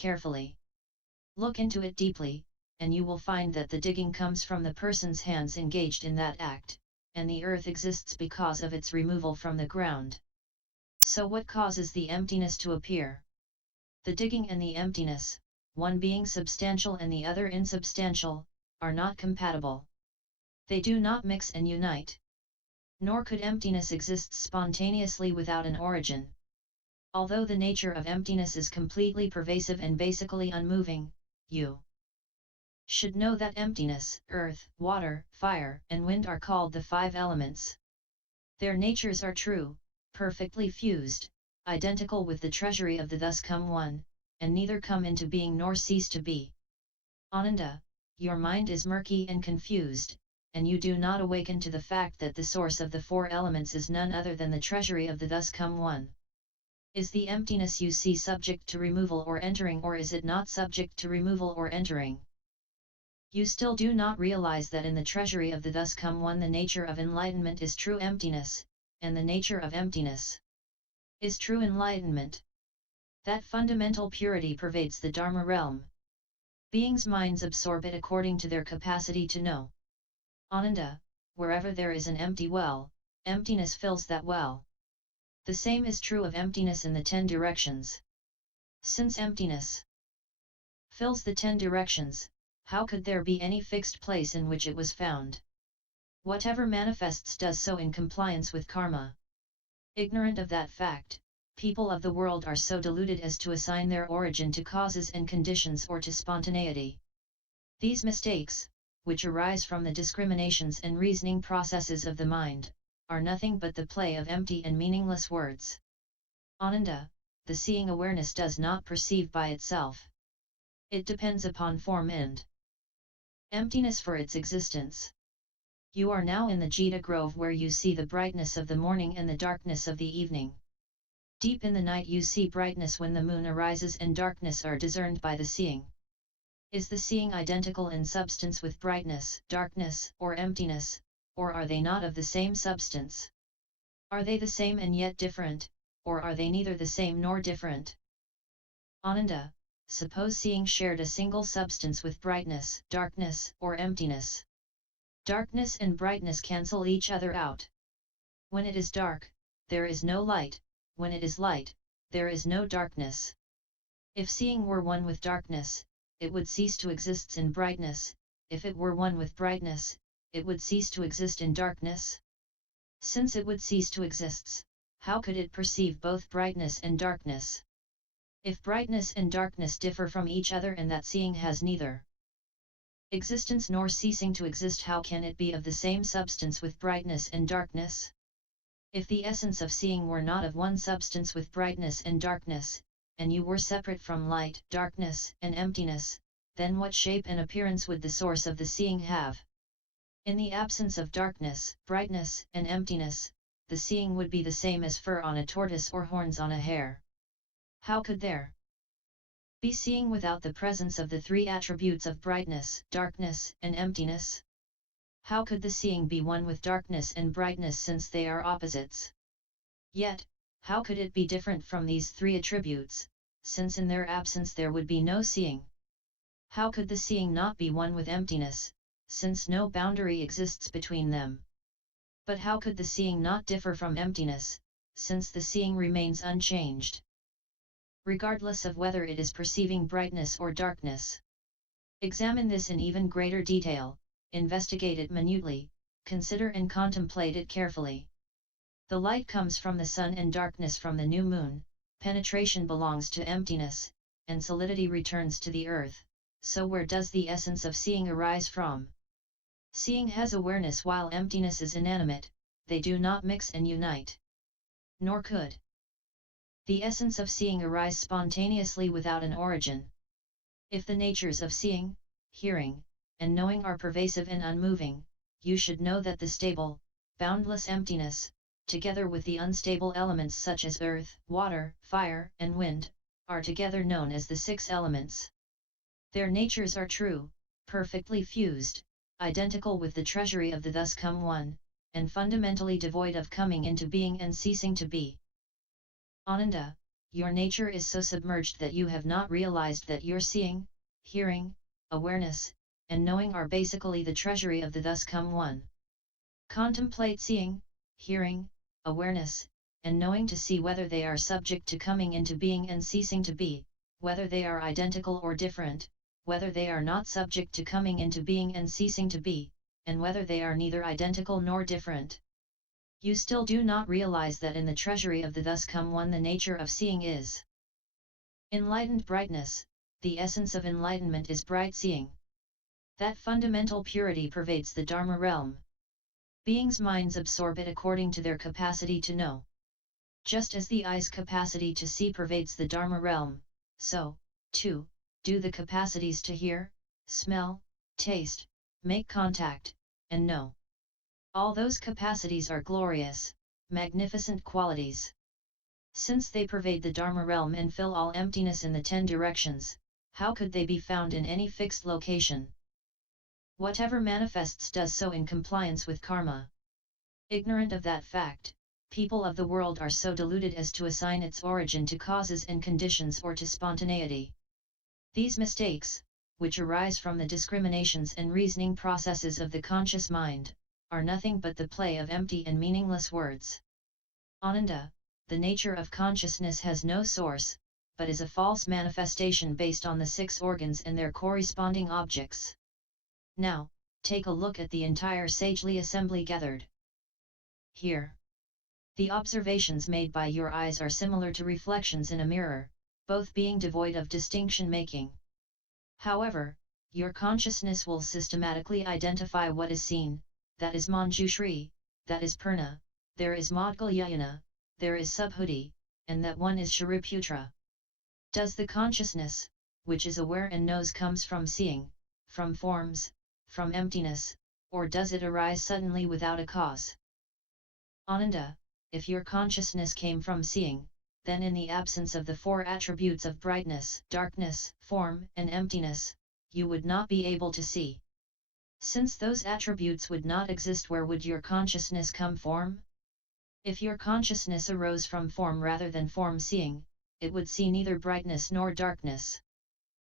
carefully. Look into it deeply, and you will find that the digging comes from the person's hands engaged in that act, and the earth exists because of its removal from the ground. So what causes the emptiness to appear? The digging and the emptiness, one being substantial and the other insubstantial, are not compatible. They do not mix and unite. Nor could emptiness exist spontaneously without an origin. Although the nature of emptiness is completely pervasive and basically unmoving, you should know that emptiness, earth, water, fire, and wind are called the five elements. Their natures are true, perfectly fused, identical with the treasury of the thus come one, and neither come into being nor cease to be. Ananda, your mind is murky and confused, and you do not awaken to the fact that the source of the four elements is none other than the treasury of the thus come one. Is the emptiness you see subject to removal or entering, or is it not subject to removal or entering? You still do not realize that in the treasury of the thus come one the nature of enlightenment is true emptiness, and the nature of emptiness is true enlightenment. That fundamental purity pervades the Dharma realm. Beings' minds absorb it according to their capacity to know. Ananda, wherever there is an empty well, emptiness fills that well. The same is true of emptiness in the 10 directions. Since emptiness fills the 10 directions, how could there be any fixed place in which it was found? Whatever manifests does so in compliance with karma. Ignorant of that fact, people of the world are so deluded as to assign their origin to causes and conditions or to spontaneity. These mistakes, which arise from the discriminations and reasoning processes of the mind, are nothing but the play of empty and meaningless words. Ananda, the seeing awareness does not perceive by itself. It depends upon form and emptiness for its existence. You are now in the Jita grove where you see the brightness of the morning and the darkness of the evening. Deep in the night you see brightness when the moon arises and darkness are discerned by the seeing. Is the seeing identical in substance with brightness, darkness, or emptiness, or are they not of the same substance? Are they the same and yet different, or are they neither the same nor different? Ananda, suppose seeing shared a single substance with brightness, darkness, or emptiness. Darkness and brightness cancel each other out. When it is dark, there is no light, when it is light, there is no darkness. If seeing were one with darkness, it would cease to exist in brightness, if it were one with brightness, it would cease to exist in darkness. Since it would cease to exist, how could it perceive both brightness and darkness? If brightness and darkness differ from each other and that seeing has neither existence nor ceasing to exist, how can it be of the same substance with brightness and darkness? If the essence of seeing were not of one substance with brightness and darkness, and you were separate from light, darkness, and emptiness, then what shape and appearance would the source of the seeing have? In the absence of darkness, brightness, and emptiness, the seeing would be the same as fur on a tortoise or horns on a hare. How could there be seeing without the presence of the three attributes of brightness, darkness, and emptiness? How could the seeing be one with darkness and brightness since they are opposites? Yet, how could it be different from these three attributes, since in their absence there would be no seeing? How could the seeing not be one with emptiness, since no boundary exists between them? But how could the seeing not differ from emptiness, since the seeing remains unchanged, regardless of whether it is perceiving brightness or darkness? Examine this in even greater detail, investigate it minutely, consider and contemplate it carefully. The light comes from the sun and darkness from the new moon, penetration belongs to emptiness, and solidity returns to the earth, so where does the essence of seeing arise from? Seeing has awareness while emptiness is inanimate, they do not mix and unite. Nor could the essence of seeing arise spontaneously without an origin. If the natures of seeing, hearing, and knowing are pervasive and unmoving, you should know that the stable, boundless emptiness, together with the unstable elements such as earth, water, fire, and wind, are together known as the 6 elements. Their natures are true, perfectly fused, identical with the treasury of the thus come one, and fundamentally devoid of coming into being and ceasing to be. Ananda, your nature is so submerged that you have not realized that your seeing, hearing, awareness, and knowing are basically the treasury of the thus come one. Contemplate seeing, hearing, awareness, and knowing to see whether they are subject to coming into being and ceasing to be, whether they are identical or different, whether they are not subject to coming into being and ceasing to be, and whether they are neither identical nor different. You still do not realize that in the treasury of the thus come one the nature of seeing is enlightened brightness. The essence of enlightenment is bright seeing. That fundamental purity pervades the Dharma realm. Beings' minds absorb it according to their capacity to know. Just as the eye's capacity to see pervades the Dharma realm, so, too, do the capacities to hear, smell, taste, make contact, and know. All those capacities are glorious, magnificent qualities. Since they pervade the Dharma realm and fill all emptiness in the 10 directions, how could they be found in any fixed location? Whatever manifests does so in compliance with karma. Ignorant of that fact, people of the world are so deluded as to assign its origin to causes and conditions or to spontaneity. These mistakes, which arise from the discriminations and reasoning processes of the conscious mind, are nothing but the play of empty and meaningless words. Ananda, the nature of consciousness has no source, but is a false manifestation based on the 6 organs and their corresponding objects. Now, take a look at the entire sagely assembly gathered here. The observations made by your eyes are similar to reflections in a mirror, both being devoid of distinction making. However, your consciousness will systematically identify what is seen, that is Manjushri, that is Purna, there is Maudgalyayana, there is Subhuti, and that one is Shariputra. Does the consciousness, which is aware and knows comes from seeing, from forms, from emptiness, or does it arise suddenly without a cause? Ananda, if your consciousness came from seeing, then in the absence of the 4 attributes of brightness, darkness, form, and emptiness, you would not be able to see. Since those attributes would not exist, where would your consciousness come from? If your consciousness arose from form rather than form seeing, it would see neither brightness nor darkness.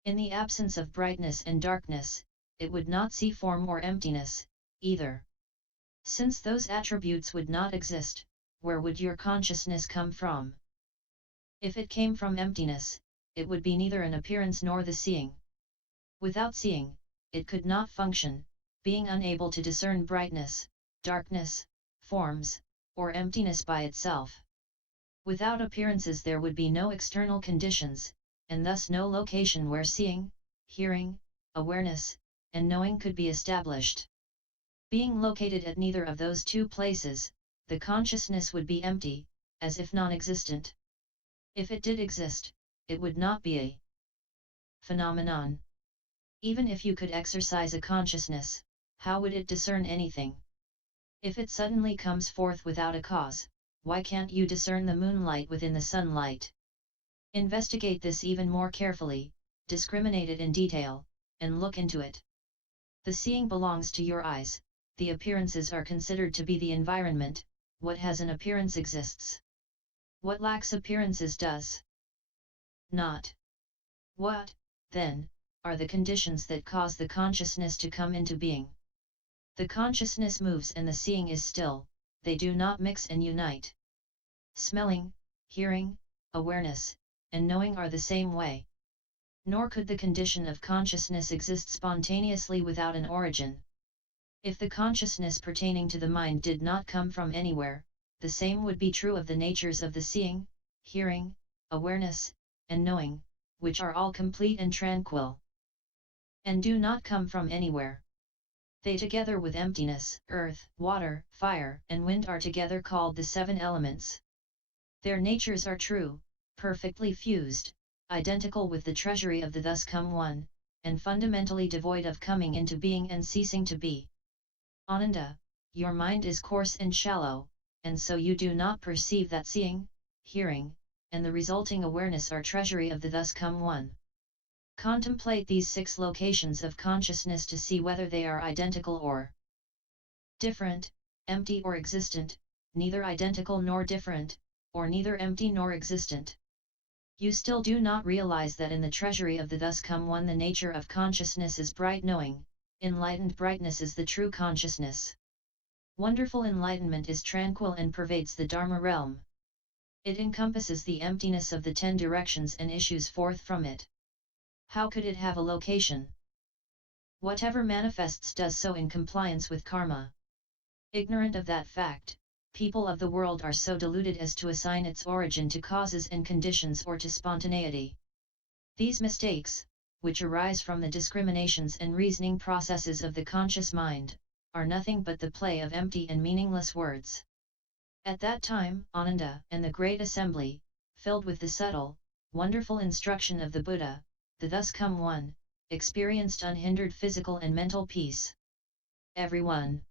In the absence of brightness and darkness, it would not see form or emptiness, either. Since those attributes would not exist, where would your consciousness come from? If it came from emptiness, it would be neither an appearance nor the seeing. Without seeing, it could not function, being unable to discern brightness, darkness, forms, or emptiness by itself. Without appearances there would be no external conditions, and thus no location where seeing, hearing, awareness, and knowing could be established. Being located at neither of those 2 places, the consciousness would be empty, as if non-existent. If it did exist, it would not be a phenomenon. Even if you could exercise a consciousness, how would it discern anything? If it suddenly comes forth without a cause, why can't you discern the moonlight within the sunlight? Investigate this even more carefully, discriminate it in detail, and look into it. The seeing belongs to your eyes, the appearances are considered to be the environment. What has an appearance exists. What lacks appearances does not. What, then, are the conditions that cause the consciousness to come into being? The consciousness moves and the seeing is still, they do not mix and unite. Smelling, hearing, awareness, and knowing are the same way. Nor could the condition of consciousness exist spontaneously without an origin. If the consciousness pertaining to the mind did not come from anywhere, the same would be true of the natures of the seeing, hearing, awareness, and knowing, which are all complete and tranquil, and do not come from anywhere. They together with emptiness, earth, water, fire, and wind are together called the 7 elements. Their natures are true, perfectly fused, identical with the treasury of the thus come one, and fundamentally devoid of coming into being and ceasing to be. Ananda, your mind is coarse and shallow, and so you do not perceive that seeing, hearing, and the resulting awareness are treasury of the thus come one. Contemplate these 6 locations of consciousness to see whether they are identical or different, empty or existent, neither identical nor different, or neither empty nor existent. You still do not realize that in the treasury of the thus come one the nature of consciousness is bright knowing, enlightened brightness is the true consciousness. Wonderful enlightenment is tranquil and pervades the Dharma realm. It encompasses the emptiness of the 10 directions and issues forth from it. How could it have a location? Whatever manifests does so in compliance with karma. Ignorant of that fact, people of the world are so deluded as to assign its origin to causes and conditions or to spontaneity. These mistakes, which arise from the discriminations and reasoning processes of the conscious mind, are nothing but the play of empty and meaningless words. At that time, Ananda and the great assembly, filled with the subtle, wonderful instruction of the Buddha, the thus come one, experienced unhindered physical and mental peace. Everyone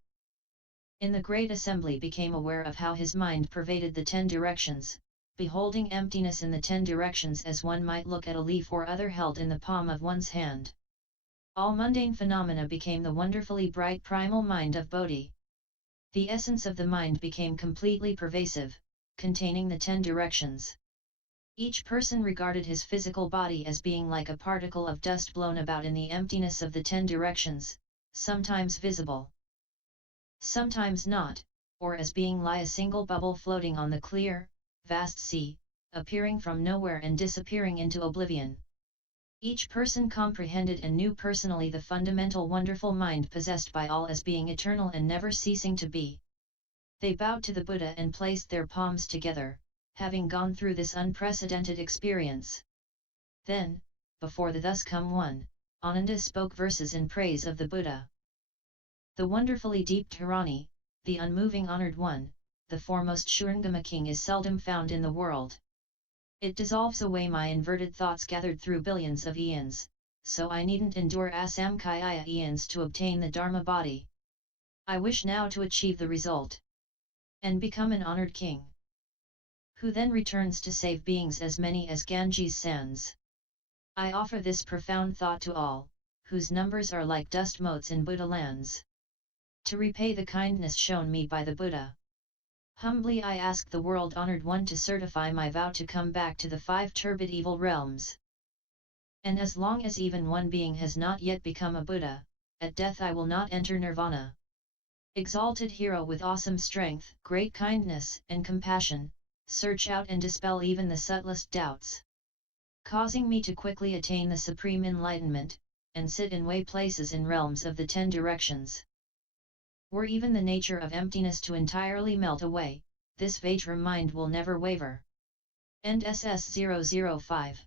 in the great assembly became aware of how his mind pervaded the 10 directions, beholding emptiness in the 10 directions as one might look at a leaf or other held in the palm of one's hand. All mundane phenomena became the wonderfully bright primal mind of Bodhi. The essence of the mind became completely pervasive, containing the 10 directions. Each person regarded his physical body as being like a particle of dust blown about in the emptiness of the 10 directions, sometimes visible, sometimes not, or as being like a single bubble floating on the clear, vast sea, appearing from nowhere and disappearing into oblivion. Each person comprehended and knew personally the fundamental wonderful mind possessed by all as being eternal and never ceasing to be. They bowed to the Buddha and placed their palms together, having gone through this unprecedented experience. Then, before the thus come one, Ananda spoke verses in praise of the Buddha. The wonderfully deep Dharani, the unmoving honored one, the foremost Shurangama King is seldom found in the world. It dissolves away my inverted thoughts gathered through billions of eons, so I needn't endure asamkhyeya eons to obtain the Dharma body. I wish now to achieve the result, and become an honored king, who then returns to save beings as many as Ganges sands. I offer this profound thought to all, whose numbers are like dust motes in Buddha lands, to repay the kindness shown me by the Buddha. Humbly I ask the world-honored one to certify my vow to come back to the 5 turbid evil realms. And as long as even one being has not yet become a Buddha, at death I will not enter nirvana. Exalted hero with awesome strength, great kindness and compassion, search out and dispel even the subtlest doubts, causing me to quickly attain the supreme enlightenment, and sit in way places in realms of the 10 directions. Were even the nature of emptiness to entirely melt away, this Vajra mind will never waver. End SS 005